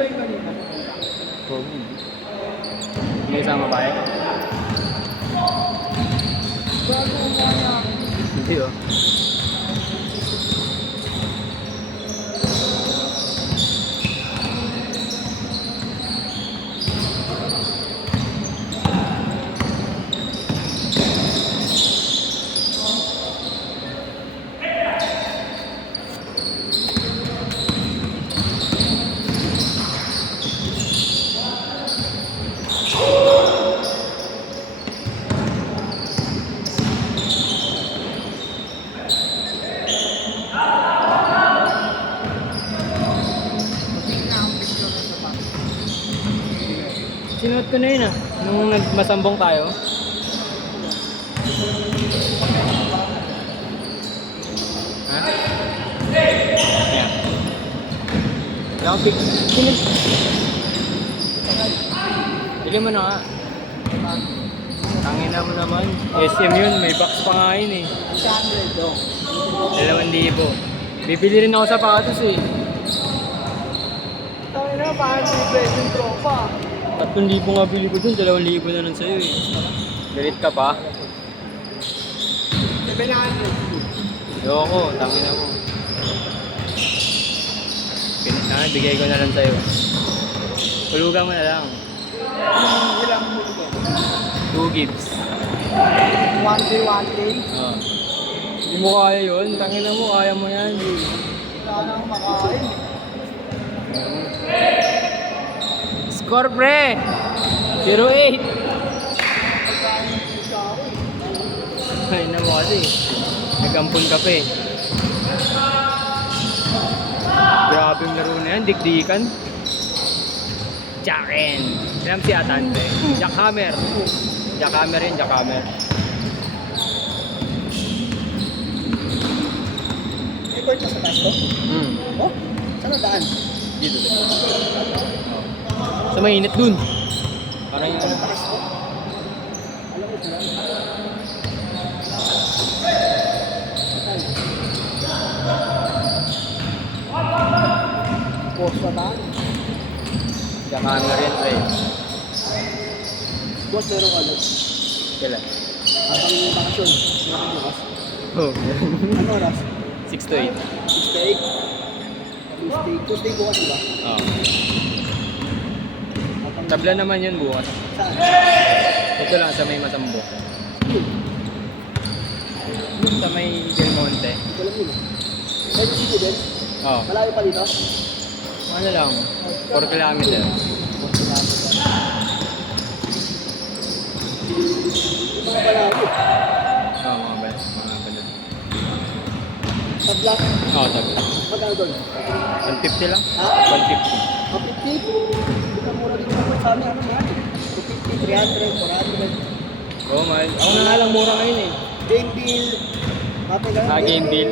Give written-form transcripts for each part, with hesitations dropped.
ba yung kanina? Hindi kasama ba eh? Bago mo kaya. Hindi oh. Sinuot ko na yun ah. Nung nagmasambong tayo. Ha? Yan. Wala akong pic. Bili mo na nga. Tangina mo naman. SM yun. May box pa nga yun eh. 100 do. 2,000. Bibili rin ako sapatos eh. Tawin na, paano yung tropa? 3,000 nga bili ko dun, 2,000 na lang sa'yo eh. Galit ka pa? 700. Ayoko, tangin ako. Bigay ko na lang sa'yo. Hulugan mo na lang. Ilang mundo? 2 gigs. 1K, 1K. Hindi mo kaya yun, tangin na mo, kaya mo yan. Wala nang makain. Score pre! 0-8! Ay na mo kasi. Nagampun ka pa eh. Grabe yung laro na yan, dikdikan. Jackin! Alam si Atan pre. Jackhammer. Jackhammer yun, jackhammer. May court ka sa taas ko? Oh? Saan ang daan? Dito din. Sa mainit dun. Parang yung Sa taas ko? Alam mo sila? Post na daan. jackhammer yun pre. Boss, meron ka lang. Kailan? Habang bakasyon, meron bukas. Oh, Ano oras? 6 to 8. 6 to 8? Tuesday bukas diba? Oo. Tabla naman yun bukas. Saan? Ito lang sa may Masambo. Sa may Del Monte. Hindi ko alam yun. Pwede dito din? Oo. Malayo pa dito? Ano lang? 4 kilometer. Mga malayo. Oo, mga best. Mga balot. Sa block, Oo, tabla. magkano doon? 150 lang? Ha? 150. 50? Hindi ka mura dito naman sa amin. Ano yan? 250, 300, 400. Oo, man. Ako na nga lang mura ngayon eh. Game bill. Game bill.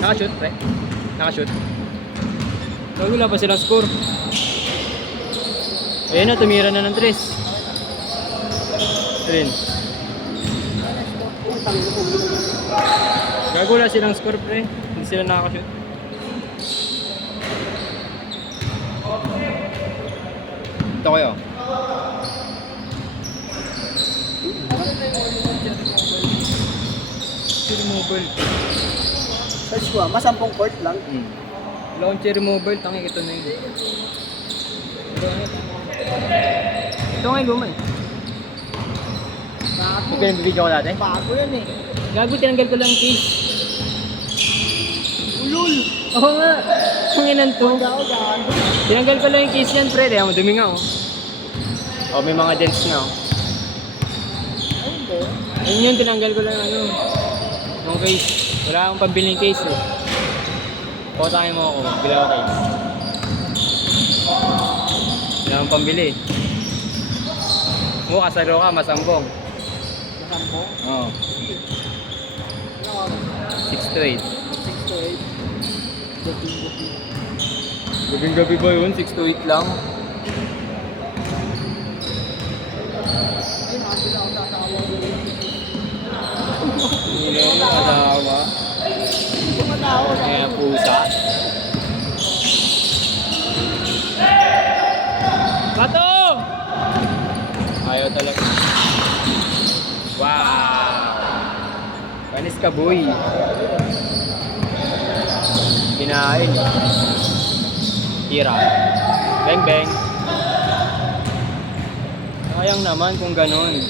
Nakashoot, pre. Nakashoot. Wala pa silang score. Ayun na, tumira na ng 3. Ayun. Gago wala silang score, pre. Hindi sila nakakashoot. Ito kayo. Cherry mobile. Search ko masampung court lang. Wala akong cherry mobile. Tangin, ito na yun. Ito nga yung luma eh. Bago. Ito yung video ko dati. Bago yan eh. Gago, tinanggal ko lang yung case. Ulul. Oo nga. Panginan to. Ako gaano. Tinanggal ko lang yung case yan, pre. Kaya madumi nga, oh. Oh, may mga dents nga, oh. Ayun ba? Ayun yun, tinanggal ko lang, ano. Yung case. Wala akong pambiling case, eh. Pautahin mo ako. Bila ako case. Wala akong pambili. Mukha sa ka, masambong. Masampung? Oo. Ano ako? 6 to 8. 6 to 8. Gabi-gabi. Gabing-gabi ba yun? 6 to 8 lang? Ay, nakasila ako sa asawa ko. Hindi na yung asawa. Hindi ko matawa. Kaya pusa. ka, boy. Kinain. Tira. Beng, beng. Sayang naman kung ganun.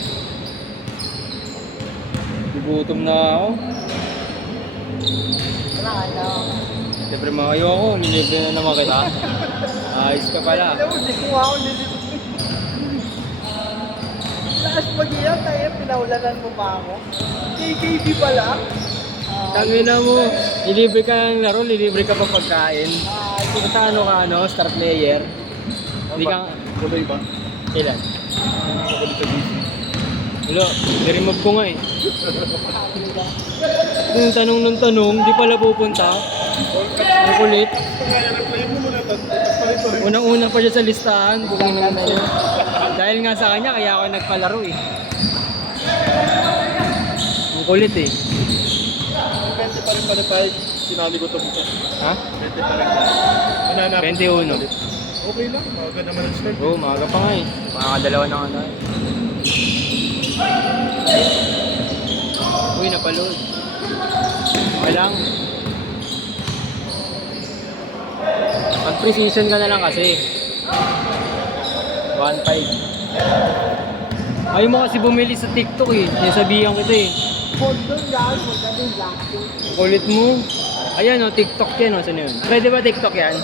Gugutom na ako. Siyempre makayo ako, nilibre na naman kita. Ayos ka pala. Alam mo, hindi ko ako nilito. Lakas mag-iyak tayo, pinaulanan mo pa ako. KKB pala. Tangina mo, nilibre ka ng laro, nilibre ka pa pagkain. Basta ano ka, star player. Hindi ka... Tuloy ba? Ilan? Pakulit sa busy. Wala, niremove ko nga eh. Yung tanong ng tanong, di pala pupunta. Ang kulit. Reply mo muna. Tapos pa rin. Unang-una pa siya sa listahan. Bukang naman siya. Dahil nga sa kanya, kaya ako nagpalaro eh. Ang kulit eh. 20 pa rin pala tayo. Sinali ko ito bukas. Ha? 20 pa rin tayo. Hanapin 21. ulit. Okay lang. Maga naman ang start. Oo, maaga pa nga eh. Makakadalawa na nga tayo. Uy, napalood. Okay lang. Mag-precision ka na lang kasi. 1.5. Ayaw mo kasi bumili sa TikTok eh. Nasabihan kita eh. Fondo yan, maganda yung blackpink. Kulit mo. Ayan o, TikTok yan o. Saan yun? Pwede ba TikTok yan?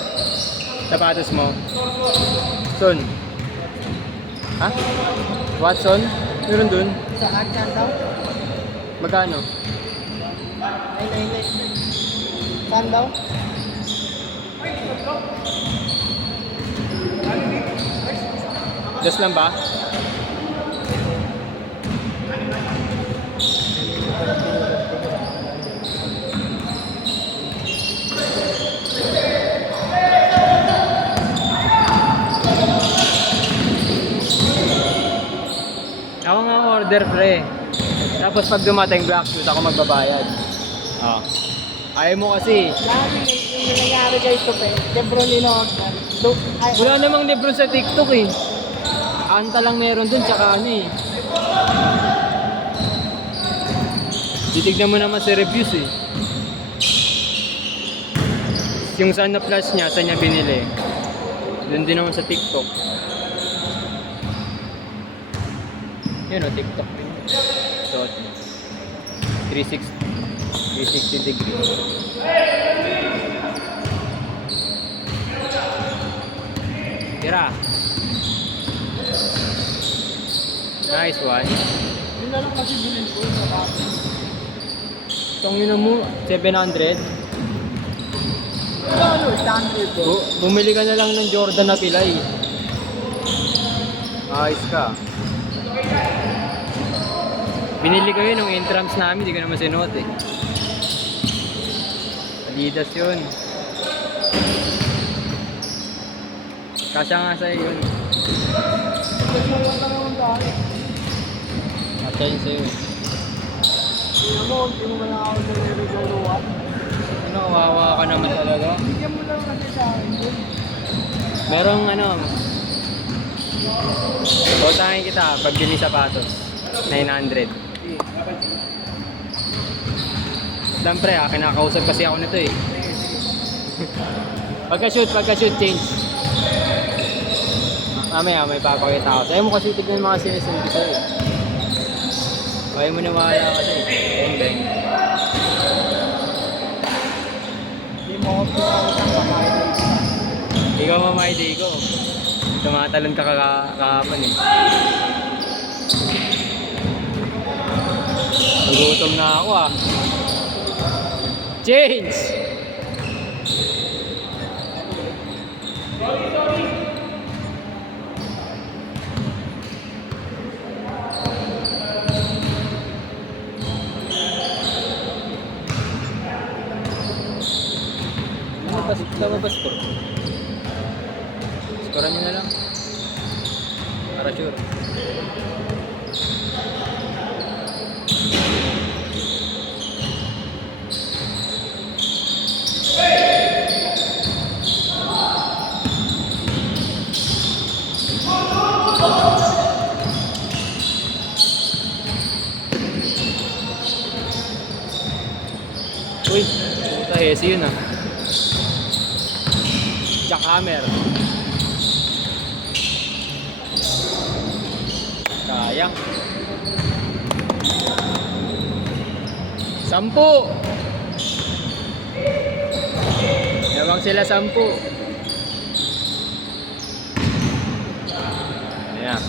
Sapatos mo. Son. Ha? Watson? Meron dun? Sa akin daw? Magkano? Ay. Saan daw? Just lang ba? Ako nga order pre. Tapos pag dumating black shoes, ako magbabayad. Ah. Ayaw mo kasi. Dami yung nangyayari kay Tupe. Lebron in-order. Wala namang libro sa TikTok eh. Anta lang meron dun, tsaka ano eh. Titignan mo naman sa reviews eh. Yung sana plus niya, saan niya binili. Doon din naman sa TikTok. Yun o, TikTok din. So, 360 degrees. Tira. Nice one. Yun na lang kasi bilhin ko sa bago. Itong yun mo, 700. Ano, standard ko. Bumili ka na lang ng Jordan na pilay. Ayos ka. Binili ko yun ng entrance namin, di ko naman sinuot eh. Adidas yun. Kasya nga sa'yo yun. Nagmamot lang naman tayo. Kasya yun sa'yo. Tingnan mo, hindi mo lang ako nare-reguluan. Ano, kawawa ka naman talaga. Bigyan mo lang kasi sa akin yun. Merong ano, pautangin kita, pagbili sapatos. 900. Siyempre kinakausap kasi ako nito eh. Pagka-shoot, change. Mamaya may papakita ako. Ayaw mo kasi tignan mga sinesend ko sa'yo. Ayaw mo nawala kasi. Bang bang. Hindi mo ako pinakutang kakain. Ikaw mamay ko. Tumatalon ka kahapon eh. Nagutom na ako ah. Change! Lumabas ko. Scorean nyo na lang. Para sure. 13 yun ah. Jackhammer. Sayang. 10. Ewan sila 10. Ayan.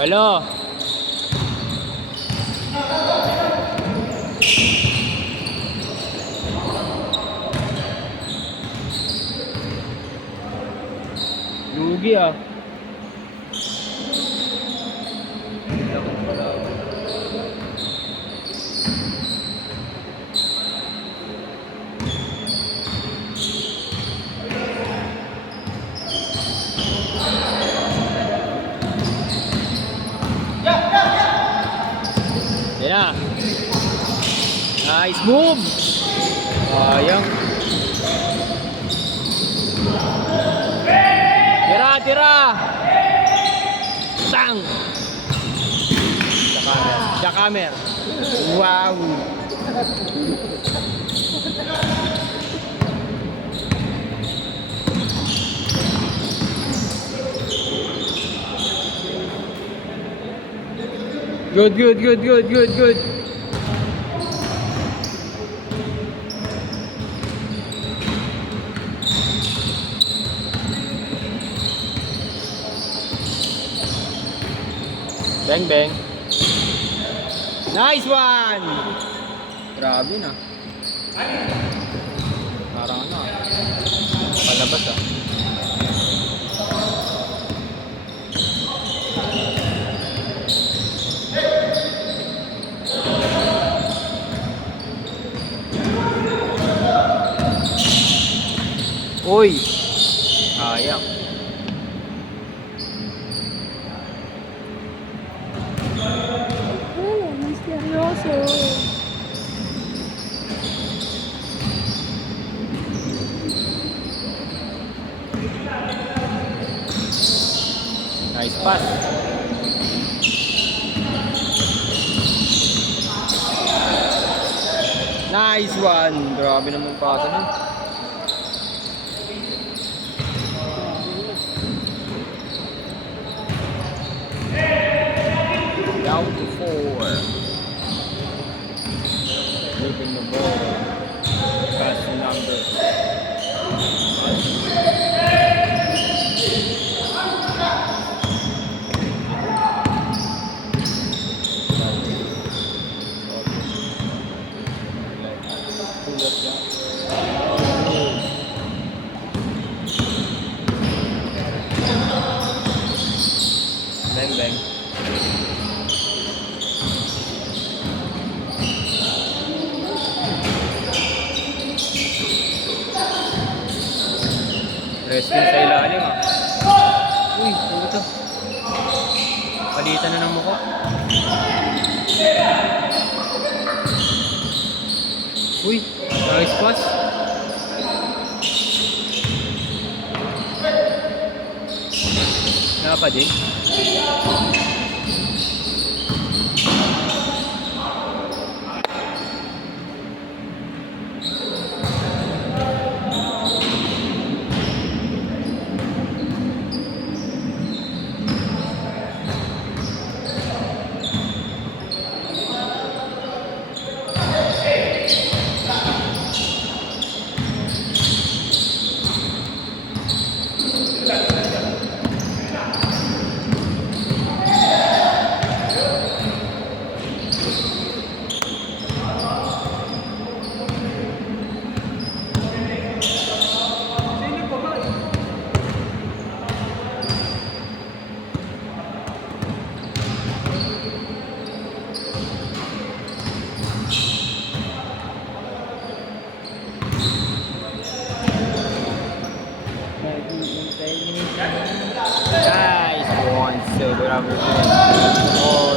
Hello. Lugi ah. Yan na. Nice move. Sayang. Tira, tira. Tang. Jackhammer. Wow. Good, good, good, good, good, good. Bang, bang. Nice one! Grabe na. Parang ano ah. Palabas ah. Uy! Sayang. Oh, misteryoso. Nice pass. Nice one! Grabe naman pasa nun. Down to 4. Moving the ball. Pass the number. Bang bang. Wrestling sa ilalim ah. Uy, ano to? Palitan na ng mukha. Uy, nice pass. Napa din? Nice one, so grabe po. Oh.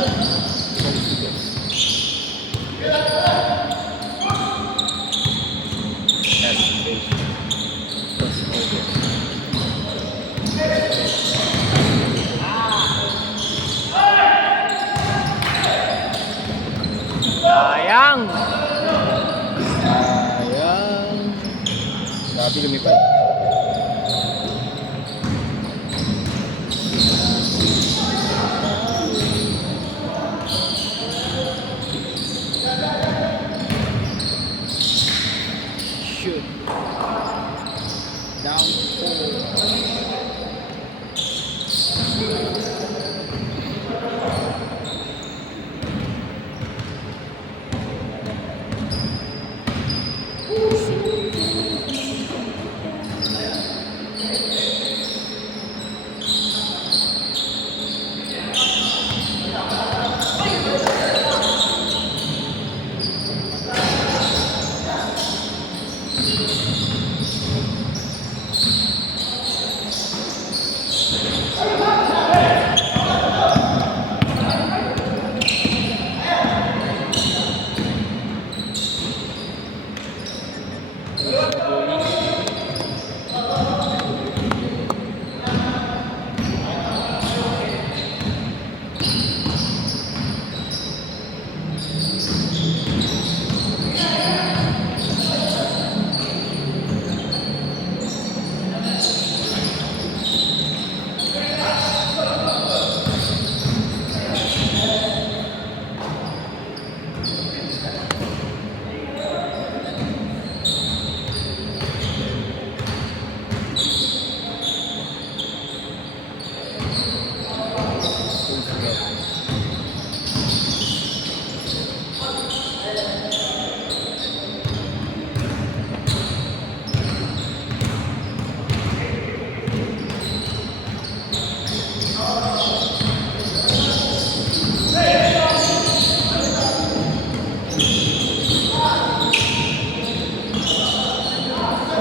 That's patient. That's over. Sabi lumipad. Shoot. Down 4.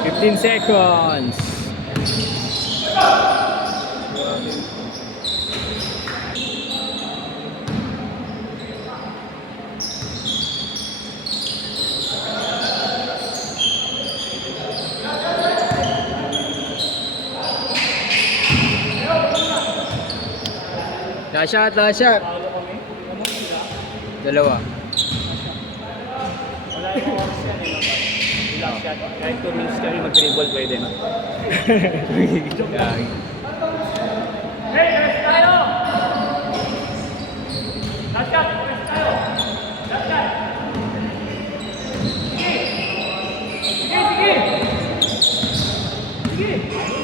Fifteen seconds. Last shot, last shot. Dalawa. Wala yung oras yan eh. Last shot. Kahit 2 minutes kami mag-dribble pwede na. Gagi. Hey, rest tayo! Last shot, rest tayo! Last shot! Sige! Sige, sige! Sige!